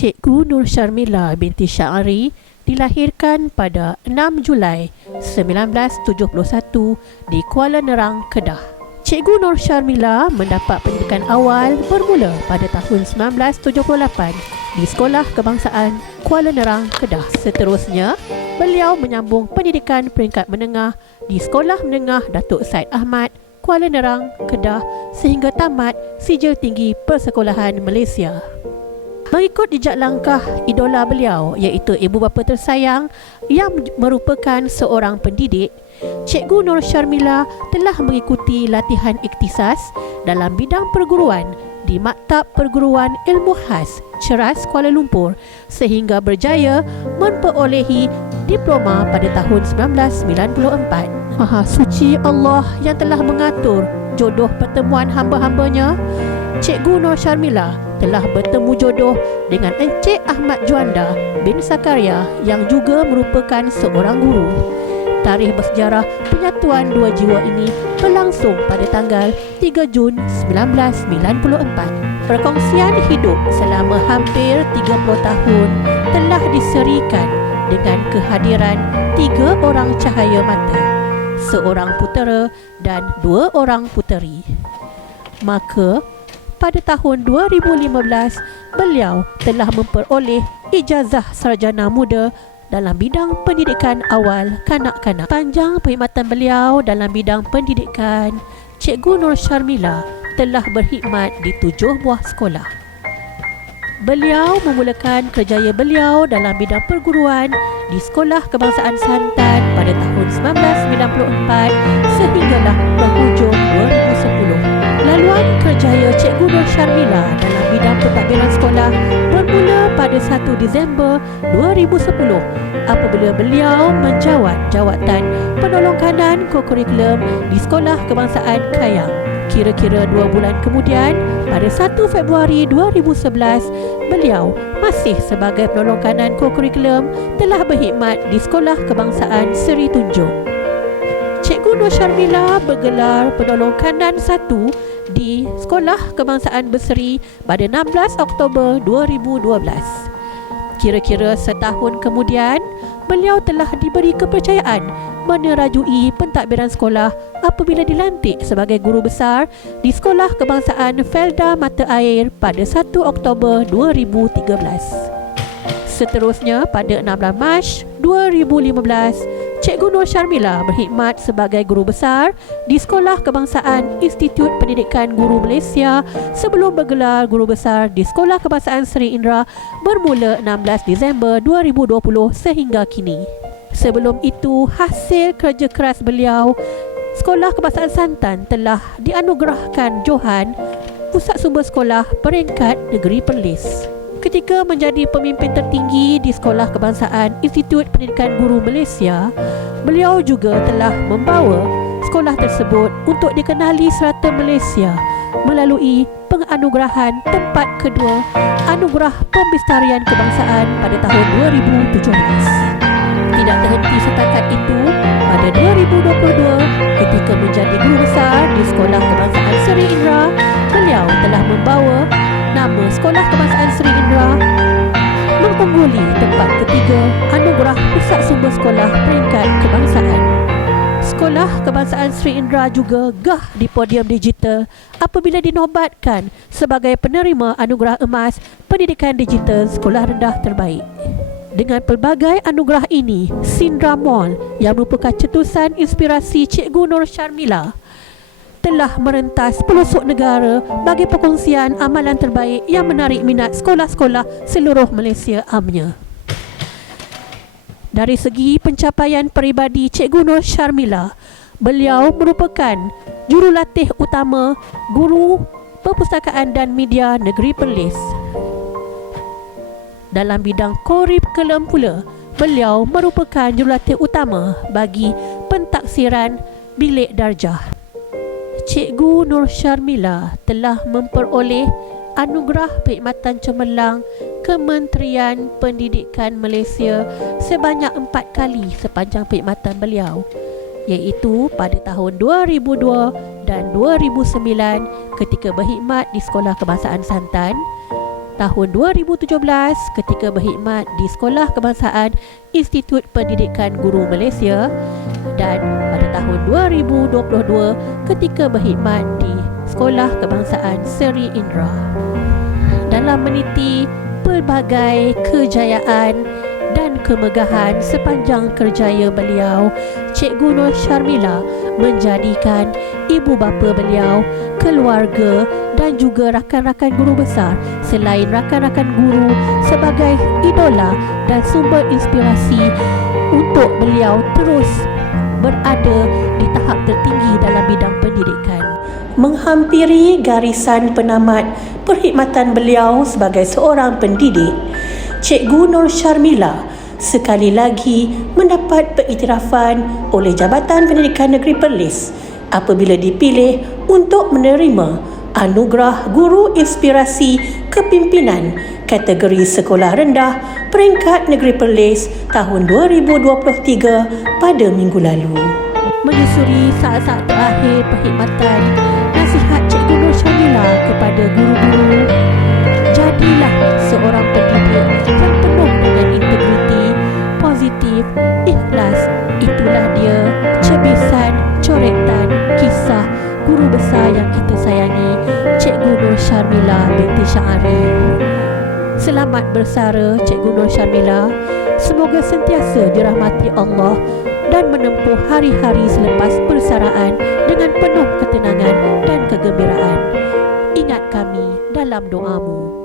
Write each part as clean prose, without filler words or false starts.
Cikgu Nur Syarmila binti Sya'ari dilahirkan pada 6 Julai 1971 di Kuala Nerang, Kedah. Cikgu Nur Syarmila mendapat pendidikan awal bermula pada tahun 1978 di Sekolah Kebangsaan Kuala Nerang, Kedah. Seterusnya, beliau menyambung pendidikan peringkat menengah di Sekolah Menengah Datuk Said Ahmad, Kuala Nerang, Kedah sehingga tamat Sijil Tinggi Persekolahan Malaysia. Mengikut jejak langkah idola beliau iaitu ibu bapa tersayang yang merupakan seorang pendidik, Cikgu Nur Syarmila telah mengikuti latihan iktisas dalam bidang perguruan di Maktab Perguruan Ilmu Khas Ceras Kuala Lumpur sehingga berjaya memperolehi diploma pada tahun 1994. Maha suci Allah yang telah mengatur jodoh pertemuan hamba-hambanya. Cikgu Nur Syarmila telah bertemu jodoh dengan Encik Ahmad Juanda bin Sakaria yang juga merupakan seorang guru. Tarikh bersejarah penyatuan dua jiwa ini berlangsung pada tanggal 3 Jun 1994. Perkongsian hidup selama hampir 30 tahun telah diserikan dengan kehadiran 3 orang cahaya mata, seorang putera dan 2 orang puteri. Maka pada tahun 2015, beliau telah memperoleh ijazah sarjana muda dalam bidang pendidikan awal kanak-kanak. Panjang perkhidmatan beliau dalam bidang pendidikan, Cikgu Nur Syarmila telah berkhidmat di 7 buah sekolah. Beliau memulakan kerjaya beliau dalam bidang perguruan di Sekolah Kebangsaan Santan pada tahun 1994 sehinggalah penghujung 2010. Laluan kerjaya Cikgu Nur Syarmila dalam bidang pentadbiran sekolah bermula pada 1 Disember 2010 apabila beliau menjawat jawatan penolong kanan kokurikulum di Sekolah Kebangsaan Kayang. Kira-kira 2 bulan kemudian, pada 1 Februari 2011, beliau masih sebagai penolong kanan kokurikulum telah berkhidmat di Sekolah Kebangsaan Seri Tunjung. Cikgu Nur Syarmila bergelar penolong kanan 1 di Sekolah Kebangsaan Berseri pada 16 Oktober 2012. Kira-kira setahun kemudian, beliau telah diberi kepercayaan menerajui pentadbiran sekolah apabila dilantik sebagai guru besar di Sekolah Kebangsaan Felda Mata Air pada 1 Oktober 2013. Seterusnya, pada 16 Mac 2015, Cikgu Nur Syarmila berkhidmat sebagai guru besar di Sekolah Kebangsaan Institut Pendidikan Guru Malaysia sebelum bergelar guru besar di Sekolah Kebangsaan Seri Indra bermula 16 Disember 2020 sehingga kini. Sebelum itu, hasil kerja keras beliau, Sekolah Kebangsaan Santan telah dianugerahkan Johan Pusat Sumber Sekolah Peringkat Negeri Perlis. Ketika menjadi pemimpin tertinggi di Sekolah Kebangsaan Institut Pendidikan Guru Malaysia, beliau juga telah membawa sekolah tersebut untuk dikenali serata Malaysia melalui penganugerahan tempat kedua Anugerah Pembestarian Kebangsaan pada tahun 2017. Tidak terhenti setakat itu, pada 2022 ketika menjadi guru besar di Sekolah Kebangsaan Seri Indra, beliau telah membawa nama Sekolah Kebangsaan Seri Indra mengungguli tempat ketiga Anugerah Pusat Sumber Sekolah Peringkat Kebangsaan. Sekolah Kebangsaan Seri Indra juga gah di podium digital apabila dinobatkan sebagai penerima Anugerah Emas Pendidikan Digital Sekolah Rendah Terbaik. Dengan pelbagai anugerah ini, Sindra Mall yang merupakan cetusan inspirasi Cikgu Nur Syarmila telah merentas pelosok negara bagi perkongsian amalan terbaik yang menarik minat sekolah-sekolah seluruh Malaysia amnya. Dari segi pencapaian peribadi Cikgu Nur Syarmila, beliau merupakan jurulatih utama Guru Perpustakaan dan Media Negeri Perlis. Dalam bidang kurikulum pula, beliau merupakan jurulatih utama bagi pentaksiran bilik darjah. Cikgu Nur Syarmila telah memperoleh Anugerah Perkhidmatan Cemerlang Kementerian Pendidikan Malaysia sebanyak 4 kali sepanjang perkhidmatan beliau, iaitu pada tahun 2002 dan 2009 ketika berkhidmat di Sekolah Kebangsaan Santan, tahun 2017 ketika berkhidmat di Sekolah Kebangsaan Institut Pendidikan Guru Malaysia, dan pada tahun 2022 ketika berkhidmat di Sekolah Kebangsaan Seri Indra. Dalam meniti pelbagai kejayaan dan kemegahan sepanjang kerjaya beliau, Cikgu Nur Sharmila menjadikan ibu bapa beliau, keluarga dan juga rakan-rakan guru besar selain rakan-rakan guru sebagai idola dan sumber inspirasi untuk beliau terus berada di tahap tertinggi dalam bidang pendidikan. Menghampiri garisan penamat perkhidmatan beliau sebagai seorang pendidik, Cikgu Nur Sharmila sekali lagi mendapat pengiktirafan oleh Jabatan Pendidikan Negeri Perlis apabila dipilih untuk menerima Anugerah Guru Inspirasi Kepimpinan kategori Sekolah Rendah peringkat Negeri Perlis tahun 2023 pada minggu lalu. Menyusuri saat-saat terakhir perkhidmatan, nasihat Cikgu Nur Sharmila kepada guru-guru, jadilah seorang pendidik yang penuh dengan integriti, positif, ikhlas. Itulah dia cebisan, coretan kisah guru besar yang kita sayangi, Cikgu Nur Sharmila binti Syahari. Selamat bersara Cikgu Nur Sharmila. Semoga sentiasa dirahmati Allah dan menempuh hari-hari selepas persaraan dengan penuh ketenangan dan kegembiraan. Ingat kami dalam doamu.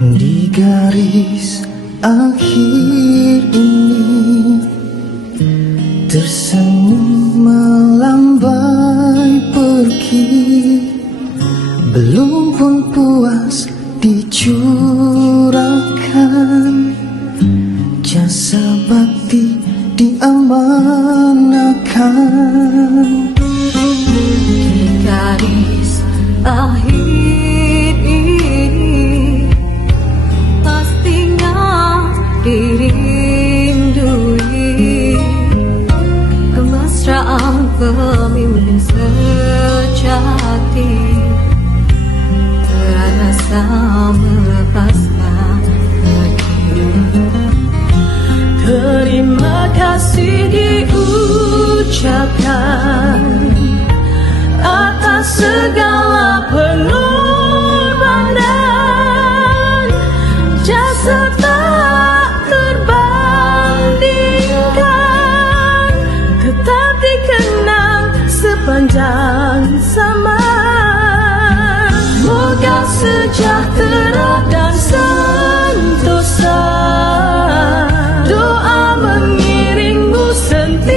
Di garis akhir ini tersenyum melambai pergi, belum pun puas dicurahkan, jasa bakti diamanahkan. Di garis akhir ini pastinya dirindui kemesraan pemimpin sejati, terasa melepaskan pergi. Terima kasih diucapkan atas segala pengorbanan, jasa tak terbandingkan, tetap dikenang sepanjang zaman. Moga sejahtera dan sentosa, doa mengiringmu sentiasa,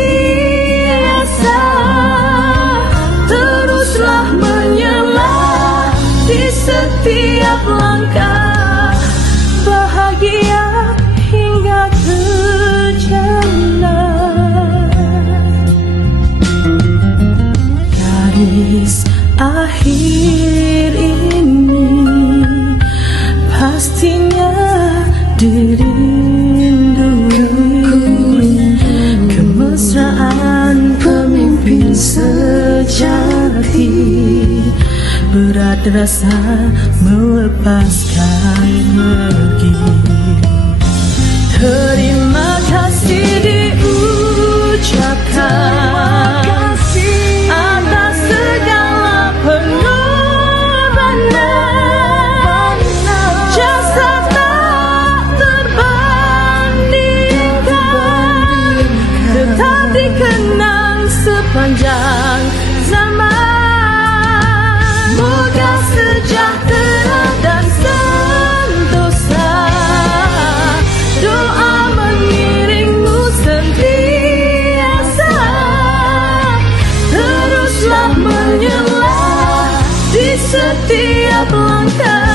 teruslah menyela di setiap langkah, bahagia hingga terjalan. Garis akhir ini pastinya dirindui kemesraan pemimpin sejati, berat rasa melepaskan pergi. Terima kasih diucapkan telah menyela di setiap langkah.